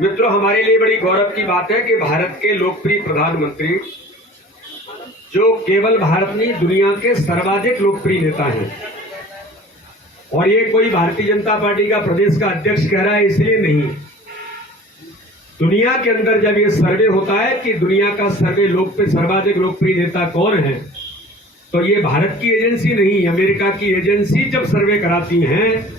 मित्रों, हमारे लिए बड़ी गौरव की बात है कि भारत के लोकप्रिय प्रधानमंत्री, जो केवल भारत नहीं दुनिया के सर्वाधिक लोकप्रिय नेता हैं, और ये कोई भारतीय जनता पार्टी का प्रदेश का अध्यक्ष कह रहा है इसलिए नहीं, दुनिया के अंदर जब ये सर्वे होता है कि दुनिया का सर्वाधिक लोकप्रिय नेता कौन है, तो ये भारत की एजेंसी नहीं, अमेरिका की एजेंसी जब सर्वे कराती हैं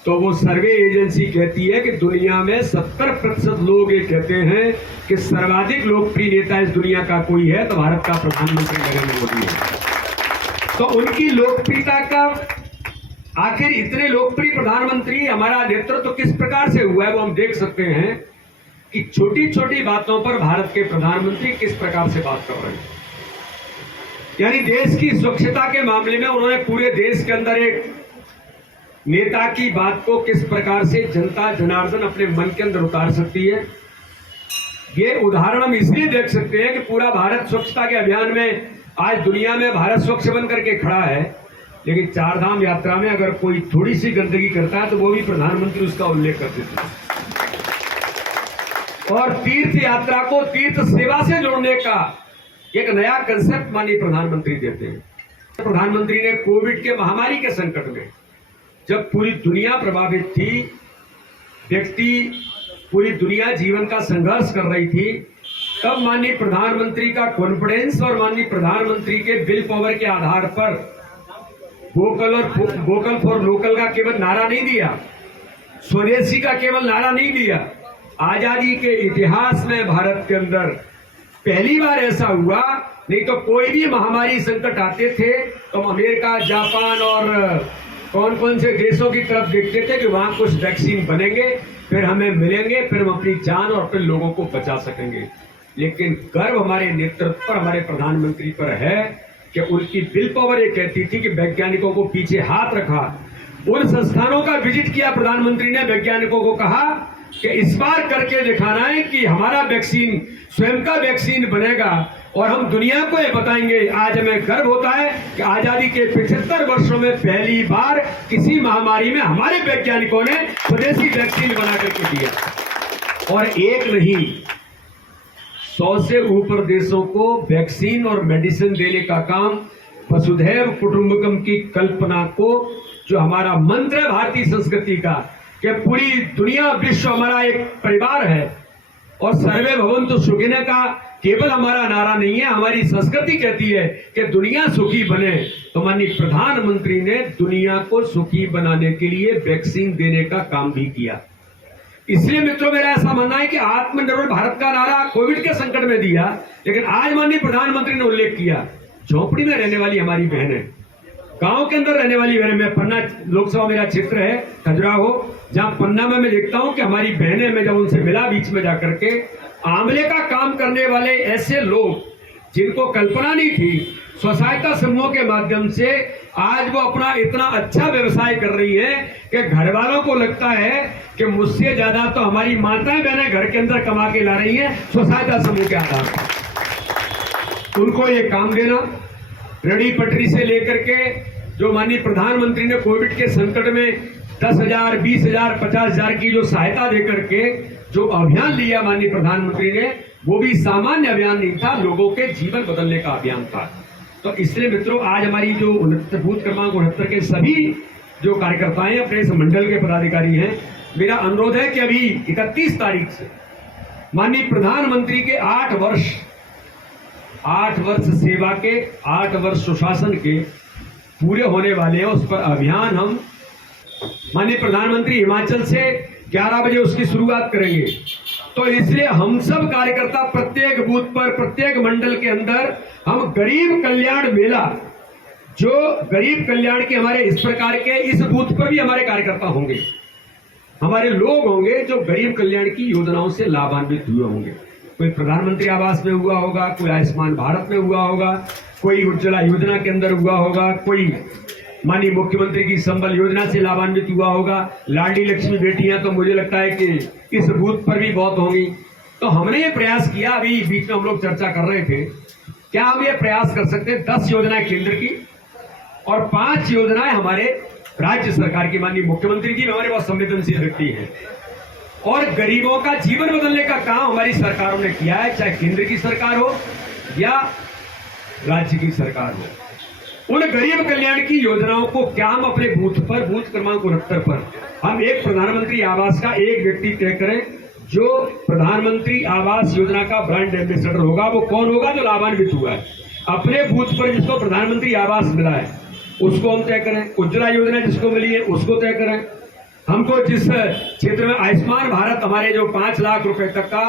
तो वो सर्वे एजेंसी कहती है कि दुनिया में 70% लोग ये कहते हैं कि सर्वाधिक लोकप्रिय नेता इस दुनिया का कोई है तो भारत का प्रधानमंत्री नरेंद्र मोदी है। तो उनकी लोकप्रियता का आखिर इतने लोकप्रिय प्रधानमंत्री हमारा नेतृत्व किस प्रकार से हुआ है वो हम देख सकते हैं कि छोटी छोटी बातों पर भारत के प्रधानमंत्री किस प्रकार से बात कर रहे हैं। यानी देश की स्वच्छता के मामले में उन्होंने पूरे देश के अंदर एक नेता की बात को किस प्रकार से जनता जनार्दन अपने मन के अंदर उतार सकती है, ये उदाहरण हम इसलिए देख सकते हैं कि पूरा भारत स्वच्छता के अभियान में आज दुनिया में भारत स्वच्छ बन करके खड़ा है, लेकिन चारधाम यात्रा में अगर कोई थोड़ी सी गंदगी करता है तो वो भी प्रधानमंत्री उसका उल्लेख कर देते हैं। और तीर्थ यात्रा को तीर्थ सेवा से जोड़ने का एक नया कंसेप्ट माननीय प्रधानमंत्री देते हैं। प्रधानमंत्री ने कोविड के महामारी के संकट में जब पूरी दुनिया प्रभावित थी, पूरी दुनिया जीवन का संघर्ष कर रही थी, तब माननीय प्रधानमंत्री का कॉन्फिडेंस और माननीय प्रधानमंत्री के विल पावर के आधार पर वोकल फॉर लोकल का केवल नारा नहीं दिया, स्वदेशी का केवल नारा नहीं दिया। आजादी के इतिहास में भारत के अंदर पहली बार ऐसा हुआ, नहीं तो कोई भी महामारी संकट आते थे तो अमेरिका, जापान और कौन कौन से देशों की तरफ देखते थे कि वहां कुछ वैक्सीन बनेंगे, फिर हमें मिलेंगे, फिर हम अपनी जान और अपने लोगों को बचा सकेंगे। लेकिन गर्व हमारे नेतृत्व पर, हमारे प्रधानमंत्री पर है कि उनकी विल पावर ये कहती थी कि वैज्ञानिकों को पीछे हाथ रखा, उन संस्थानों का विजिट किया प्रधानमंत्री ने, वैज्ञानिकों को कहा कि इस बार करके दिखाना है कि हमारा वैक्सीन स्वयं का वैक्सीन बनेगा और हम दुनिया को ये बताएंगे। आज हमें गर्व होता है कि आजादी के 75 वर्षों में पहली बार किसी महामारी में हमारे वैज्ञानिकों ने स्वदेशी वैक्सीन बना करके दिया, और एक नहीं 100 से ऊपर देशों को वैक्सीन और मेडिसिन देने का काम, वसुधैव कुटुंबकम की कल्पना को, जो हमारा मंत्र है भारतीय संस्कृति का कि पूरी दुनिया विश्व हमारा एक परिवार है, और सर्वे भवन्तु सुखिनः का केवल हमारा नारा नहीं है, हमारी संस्कृति कहती है कि दुनिया सुखी बने। तो माननीय प्रधानमंत्री ने दुनिया को सुखी बनाने के लिए वैक्सीन देने का काम भी किया। इसलिए मित्रों, मेरा ऐसा मानना है कि आत्मनिर्भर भारत का नारा कोविड के संकट में दिया, लेकिन आज माननीय प्रधानमंत्री ने उल्लेख किया झोपड़ी में रहने वाली हमारी बहनें, गांव के अंदर रहने वाली बहनें। मैं पन्ना लोकसभा मेरा क्षेत्र है, खजुराहो, जहां पन्ना में मैं देखता हूं कि हमारी बहनें, मैं जब उनसे मिला बीच में जाकर के, आंवले का काम करने वाले ऐसे लोग जिनको कल्पना नहीं थी, स्वसहायता समूहों के माध्यम से आज वो अपना इतना अच्छा व्यवसाय कर रही है कि घर वालों को लगता है कि मुझसे ज्यादा तो हमारी माताएं बहनें घर के अंदर कमा के ला रही हैं स्वसहायता समूह के आधार पर। उनको ये काम देना, रड़ी पटरी से लेकर के जो माननीय प्रधानमंत्री ने कोविड के संकट में 10,000, 20,000, 50,000 की जो सहायता देकर के जो अभियान लिया माननीय प्रधानमंत्री ने, वो भी सामान्य अभियान नहीं था, लोगों के जीवन बदलने का अभियान था। तो इसलिए मित्रों, आज हमारी जो बूथ क्रमांक 69 के सभी जो कार्यकर्ता हैं, अपने इस मंडल के पदाधिकारी हैं, मेरा अनुरोध है कि अभी 31 तारीख से माननीय प्रधानमंत्री के 8 वर्ष सेवा के, 8 वर्ष सुशासन के पूरे होने वाले हैं। उस पर अभियान हम माननीय प्रधानमंत्री हिमाचल से 11 बजे उसकी शुरुआत करेंगे। तो इसलिए हम सब कार्यकर्ता प्रत्येक बूथ पर, प्रत्येक मंडल के अंदर हम गरीब कल्याण मेला, जो गरीब कल्याण के हमारे इस प्रकार के, इस बूथ पर भी हमारे कार्यकर्ता होंगे, हमारे लोग होंगे जो गरीब कल्याण की योजनाओं से लाभान्वित हुए होंगे। कोई प्रधानमंत्री आवास में हुआ होगा, कोई आयुष्मान भारत में हुआ होगा, कोई उज्ज्वला योजना के अंदर हुआ होगा, कोई माननीय मुख्यमंत्री की संबल योजना से लाभान्वित हुआ होगा, लाडली लक्ष्मी बेटियां तो मुझे लगता है कि इस बूथ पर भी बहुत होंगी। तो हमने ये प्रयास किया, अभी बीच में हम लोग चर्चा कर रहे थे, क्या हम ये प्रयास कर सकते हैं 10 योजनाएं केंद्र की और 5 योजनाएं हमारे राज्य सरकार की। माननीय मुख्यमंत्री जी हमारे बहुत संवेदनशील व्यक्ति हैं और गरीबों का जीवन बदलने का काम हमारी सरकारों ने किया है, चाहे केंद्र की सरकार हो या राज्य की सरकार हो। उन गरीब कल्याण की योजनाओं को क्या हम अपने बूथ पर, बूथ क्रमांक 69 पर हम एक प्रधानमंत्री आवास का एक व्यक्ति तय करें। जो प्रधानमंत्री आवास योजना का ब्रांड एम्बेसडर होगा वो कौन होगा? जो लाभान्वित हुआ है अपने बूथ पर, जिसको प्रधानमंत्री आवास मिला है उसको हम तय करें। उज्ज्वला योजना जिसको मिली है उसको तय करें। हमको जिस क्षेत्र में आयुष्मान भारत, हमारे जो 5 लाख रुपए तक का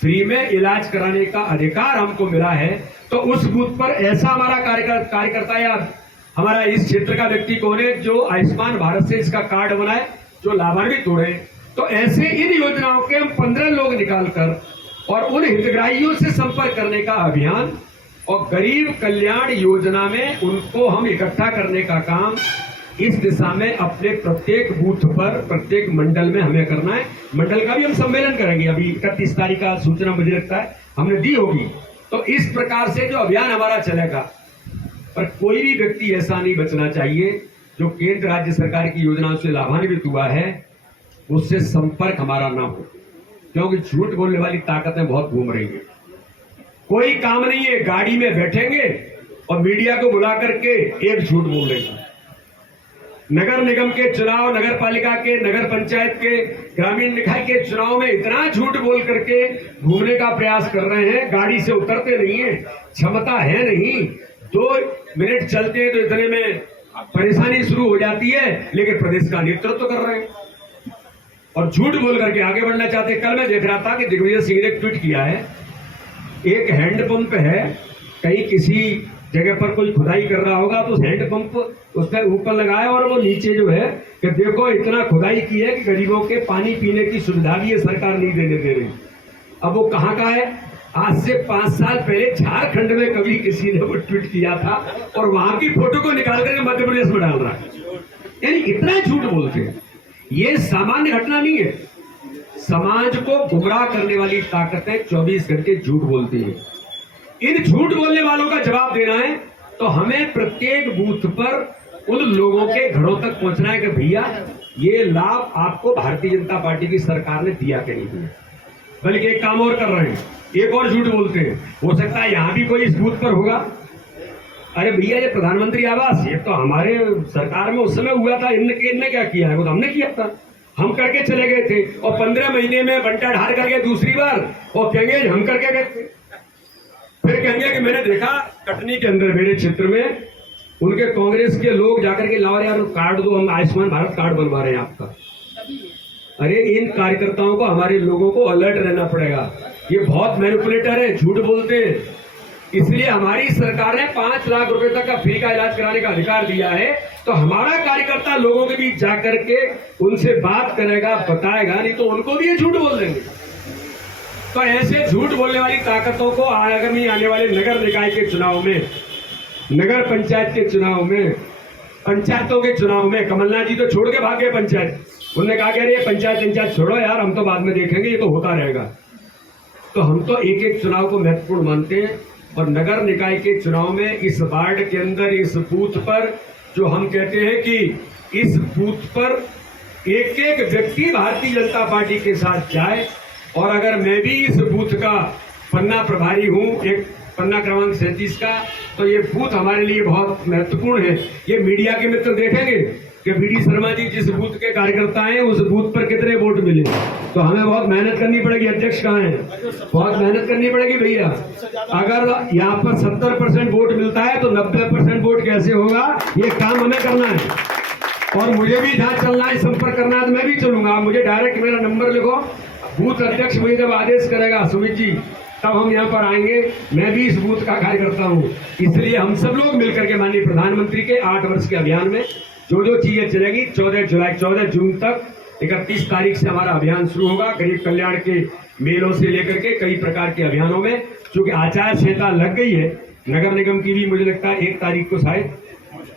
फ्री में इलाज कराने का अधिकार हमको मिला है, तो उस बूथ पर ऐसा हमारा कार्यकर्ता या हमारा इस क्षेत्र का व्यक्ति कौन है जो आयुष्मान भारत से इसका कार्ड बनाए, जो लाभान्वित हो रहे हैं। तो ऐसे इन योजनाओं के हम 15 लोग निकालकर और उन हितग्राहियों से संपर्क करने का अभियान और गरीब कल्याण योजना में उनको हम इकट्ठा करने का काम इस दिशा में अपने प्रत्येक बूथ पर, प्रत्येक मंडल में हमें करना है। मंडल का भी हम सम्मेलन करेंगे, अभी 31 तारीख का सूचना मुझे लगता है हमने दी होगी। तो इस प्रकार से जो अभियान हमारा चलेगा, पर कोई भी व्यक्ति ऐसा नहीं बचना चाहिए जो केंद्र राज्य सरकार की योजनाओं से लाभान्वित हुआ है, उससे संपर्क हमारा ना हो, क्योंकि झूठ बोलने वाली ताकतें बहुत घूम रही है। कोई काम नहीं है, गाड़ी में बैठेंगे और मीडिया को बुला करके एक झूठ बोल देंगे। नगर निगम के चुनाव, नगर पालिका के, नगर पंचायत के, ग्रामीण निकाय के चुनाव में इतना झूठ बोल करके घूमने का प्रयास कर रहे हैं, गाड़ी से उतरते नहीं है, क्षमता है नहीं, 2 मिनट चलते हैं तो इतने में परेशानी शुरू हो जाती है, लेकिन प्रदेश का नेतृत्व कर रहे हैं और झूठ बोल करके आगे बढ़ना चाहते हैं। कल मैं देख रहा था कि दिग्विजय सिंह ने ट्वीट किया है, एक हैंडपंप है, कहीं किसी जगह पर कोई खुदाई कर रहा होगा तो हैंडपंप उसका ऊपर लगाया और वो नीचे जो है कि देखो इतना खुदाई की है कि गरीबों के पानी पीने की सुविधा भी ये सरकार नहीं देने दे रही। अब वो कहाँ का है? आज से 5 साल पहले झारखंड में कभी किसी ने वो ट्वीट किया था और वहां की फोटो को निकाल करके मध्य प्रदेश में डाल रहा है। यानी इतना झूठ बोलते हैं। ये सामान्य घटना नहीं है, समाज को गुमराह करने वाली ताकतें 24 घंटे झूठ बोलती है। इन झूठ बोलने वालों का जवाब देना है तो हमें प्रत्येक बूथ पर उन लोगों के घरों तक पहुंचना है कि भैया ये लाभ आपको भारतीय जनता पार्टी की सरकार ने दिया कि नहीं दिया। बल्कि एक काम और कर रहे हैं, एक और झूठ बोलते हैं, हो सकता है यहां भी कोई इस बूथ पर होगा, अरे भैया ये प्रधानमंत्री आवास ये तो हमारे सरकार में उस समय हुआ था, इनने क्या किया है? वो तो हमने किया था, हम करके चले गए थे और 15 महीने में बंटा ढार करके दूसरी बार और कहेंगे हम करके गए थे। फिर कहेंगे कि मैंने देखा कटनी के अंदर मेरे क्षेत्र में उनके कांग्रेस के लोग जाकर के लाओ यार कार्ड दो, हम आयुष्मान भारत कार्ड बनवा रहे हैं आपका। अरे इन कार्यकर्ताओं को, हमारे लोगों को अलर्ट रहना पड़ेगा, ये बहुत मैनिपुलेटर है, झूठ बोलते हैं। इसलिए हमारी सरकार ने 5 लाख रुपए तक का फ्री का इलाज कराने का अधिकार दिया है, तो हमारा कार्यकर्ता लोगों के बीच जाकर के उनसे बात करेगा, बताएगा, नहीं तो उनको भी ये झूठ बोल देंगे। तो ऐसे झूठ बोलने वाली ताकतों को आगामी आने वाले नगर निकाय के चुनाव में, नगर पंचायत के चुनाव में, पंचायतों के चुनाव में, कमलनाथ जी तो छोड़ के भाग गए पंचायत, उन्होंने कहा कि अरे पंचायत छोड़ो यार, हम तो बाद में देखेंगे, ये तो होता रहेगा। तो हम तो एक एक चुनाव को महत्वपूर्ण मानते हैं और नगर निकाय के चुनाव में इस वार्ड के अंदर, इस बूथ पर, जो हम कहते हैं कि इस बूथ पर एक एक व्यक्ति भारतीय जनता पार्टी के साथ जाए। और अगर मैं भी इस बूथ का पन्ना प्रभारी हूं, एक पन्ना क्रमांक 37 का, तो ये बूथ हमारे लिए बहुत महत्वपूर्ण है। ये मीडिया के मित्र देखेंगे कि बीडी शर्मा जी जिस बूथ के कार्यकर्ता हैं उस बूथ पर कितने वोट मिले, तो हमें बहुत मेहनत करनी पड़ेगी। अध्यक्ष कहाँ है? बहुत मेहनत करनी पड़ेगी भैया। अगर यहाँ पर 70% वोट मिलता है तो 90% वोट कैसे होगा, ये काम हमें करना है। और मुझे भी जहाँ चलना है, संपर्क करना है तो मैं भी चलूंगा। मुझे डायरेक्ट मेरा नंबर लिखो, बूथ अध्यक्ष मुझे जब आदेश करेगा सुमित जी, तब हम यहाँ पर आएंगे। मैं भी इस बूथ का कार्यकर्ता हूँ, इसलिए हम सब लोग मिलकर के माननीय प्रधानमंत्री के 8 वर्ष के अभियान में जो जो चीजें चलेगी, 14 जून तक 31 तारीख से हमारा अभियान शुरू होगा। गरीब कल्याण के मेलों से लेकर के कई प्रकार के अभियानों में, चूंकि आचार संहिता लग गई है, नगर निगम की भी मुझे लगता है 1 तारीख को शायद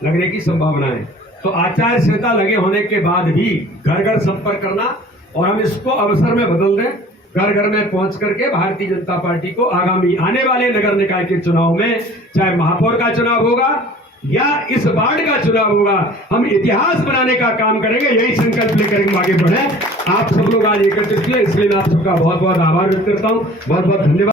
लगने की संभावना है। तो आचार संहिता लगे होने के बाद भी घर घर संपर्क करना और हम इसको अवसर में बदल दें, घर घर में पहुंच करके भारतीय जनता पार्टी को आगामी आने वाले नगर निकाय के चुनाव में, चाहे महापौर का चुनाव होगा या इस वार्ड का चुनाव होगा, हम इतिहास बनाने का काम करेंगे। यही संकल्प लेकर हम आगे बढ़े। आप सब लोग आज एकत्रित हुए, इसलिए मैं आप सबका बहुत बहुत आभार व्यक्त करता हूँ। बहुत बहुत धन्यवाद।